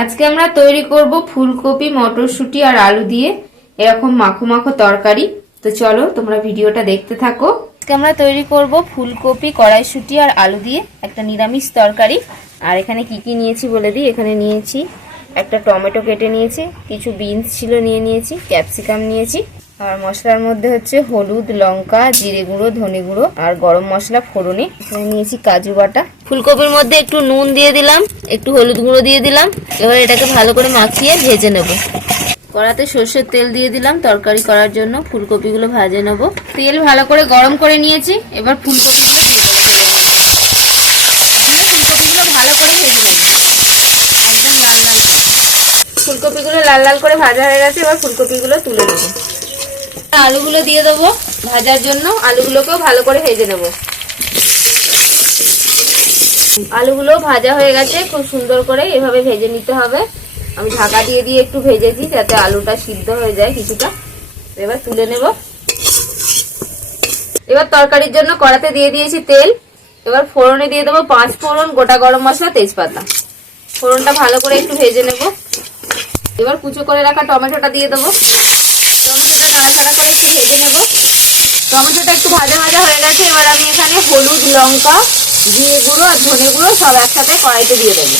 আজকে আমরা তৈরি করব ফুলকপি, মটরশুঁটি আর আলু দিয়ে এরকম মাখো মাখো তরকারি। তো চলো তোমরা ভিডিওটা দেখতে থাকো। আজকে আমরা তৈরি করব ফুলকপি, কড়াইশুঁটি আর আলু দিয়ে একটা নিরামিষ তরকারি। আর এখানে কি কি নিয়েছি বলে দিই? এখানে নিয়েছি একটা টমেটো কেটে নিয়েছি, কিছু বিনস ছিল নিয়ে নিয়েছি, ক্যাপসিকাম নিয়েছি। আর মশলার মধ্যে হচ্ছে হলুদ, লঙ্কা, জিরে গুঁড়ো, ধনে গুঁড়ো আর গরম মশলা ফোড়নে। এখানে নিয়েছি কাজু বাটা। ফুলকপির মধ্যে একটু নুন দিয়ে দিলাম, একটু হলুদ গুঁড়ো দিয়ে দিলাম। এবার এটাকে ভালো করে মাখিয়ে ভেজে নেব। কড়াতে সর্ষের তেল দিয়ে দিলাম তরকারি করার জন্য। ফুলকপিগুলো ভাজে নেব। তেল ভালো করে গরম করে নিয়েছি। এবার ফুলকপিগুলো দিয়ে দেবো। তেলের মধ্যে দিয়ে ফুলকপিগুলো ভালো করে ভেজে নেব। একদম লাল লাল ফুলকপিগুলো লাল লাল করে ভাজা হয়ে গেছে, এবার ফুলকপিগুলো তুলে নেব। আলুগুলো দিয়ে দেবো ভাজার জন্য। আলুগুলোকেও ভালো করে ভেজে নেব। আলুগুলো ভাজা হয়ে গেছে, খুব সুন্দর করে এভাবে ভেজে নিতে হবে। আমি ঢাকা দিয়ে দিয়ে একটু ভেজেছি যাতে আলুটা সিদ্ধ হয়ে যায় কিছুটা। এবার তুলে নেব। এবার তরকারির জন্য কড়াতে দিয়ে দিয়েছি তেল। এবার ফোড়নে দিয়ে দেবো পাঁচ ফোড়ন, গোটা গরম মশলা, তেজপাতা। ফোড়নটা ভালো করে একটু ভেজে নেব। এবার কুচো করে রাখা টমেটোটা দিয়ে দেবো। করে একটু ভেজে নেব টমেটোটা একটু ভাজা ভাজা হয়ে গেছে, এবার আমি এখানে হলুদ, লঙ্কা, জিরে গুঁড়ো আর ধনে গুঁড়ো সব একসাথে কড়াইতে দিয়ে দেবো।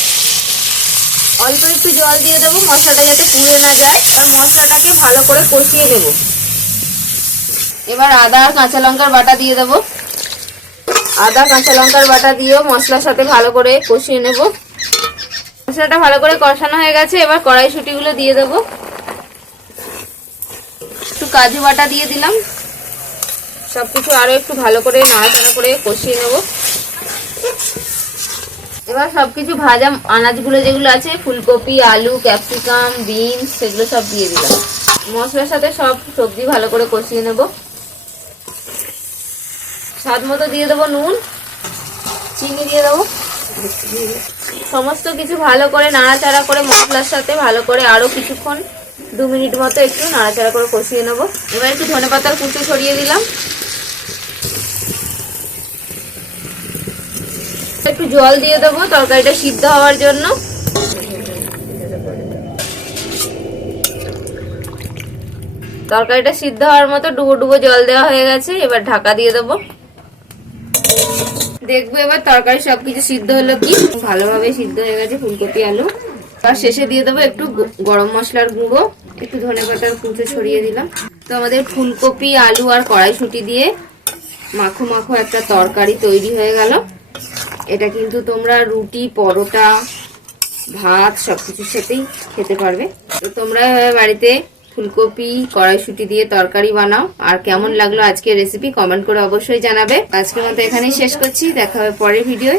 অল্প একটু জল দিয়ে দেবো, মশলাটা যাতে পুড়ে না যায়, আর মশলাটাকে ভালো করে কষিয়ে নেব। এবার আদা আর কাঁচা লঙ্কার বাটা দিয়ে দেবো। আদা, কাঁচা লঙ্কার বাটা দিয়েও মশলার সাথে ভালো করে কষিয়ে নেব। মশলাটা ভালো করে কষানো হয়ে গেছে, এবার কড়াইশুটিগুলো দিয়ে দেবো। কাজু বাটা দিয়ে দিলাম। সবকিছু আরও একটু ভালো করে নাড়াচাড়া করে কষিয়ে নেব। এবার সবকিছু ভাজা আনাজগুলো যেগুলো আছে, ফুলকপি, আলু, ক্যাপসিকাম, বিনস, সেগুলো সব দিয়ে দিলাম। মশলার সাথে সব সবজি ভালো করে কষিয়ে নেব। স্বাদ মতো দিয়ে দেবো নুন, চিনি দিয়ে দেবো। সমস্ত কিছু ভালো করে নাড়াচাড়া করে মশলার সাথে ভালো করে আরও কিছুক্ষণ দু মিনিট মতো একটু নাড়াচাড়া করে কষিয়ে নেব। এবার একটু ধনে পাতার কুচো ছড়িয়ে দিলাম। একটু জল দিয়ে দেবো তরকারিটা সিদ্ধ হওয়ার জন্য। তরকারিটা সিদ্ধ হওয়ার মতো ডুবো ডুবো জল দেওয়া হয়ে গেছে, এবার ঢাকা দিয়ে দেবো। দেখব এবার তরকারি সবকিছু সিদ্ধ হলো কি? ভালোভাবে সিদ্ধ হয়ে গেছে ফুলকপি, আলু। তার শেষে দিয়ে দেবো একটু গরম মশলার গুঁড়ো, একটু ধনে পাতার কুচো ছড়িয়ে দিলাম। তো আমাদের ফুলকপি, আলু আর কড়াইশুটি দিয়ে মাখো মাখো একটা তরকারি তৈরি হয়ে গেল। এটা কিন্তু তোমরা রুটি, পরোটা, ভাত সবকিছুর সাথেই খেতে পারবে। তো তোমরা বাড়িতে ফুলকপি, কড়াইশুটি দিয়ে তরকারি বানাও। আর কেমন লাগল আজকের রেসিপি কমেন্ট করে অবশ্যই জানাবে। আজকের মতো এখানেই শেষ করছি। দেখা হবে পরের ভিডিওয়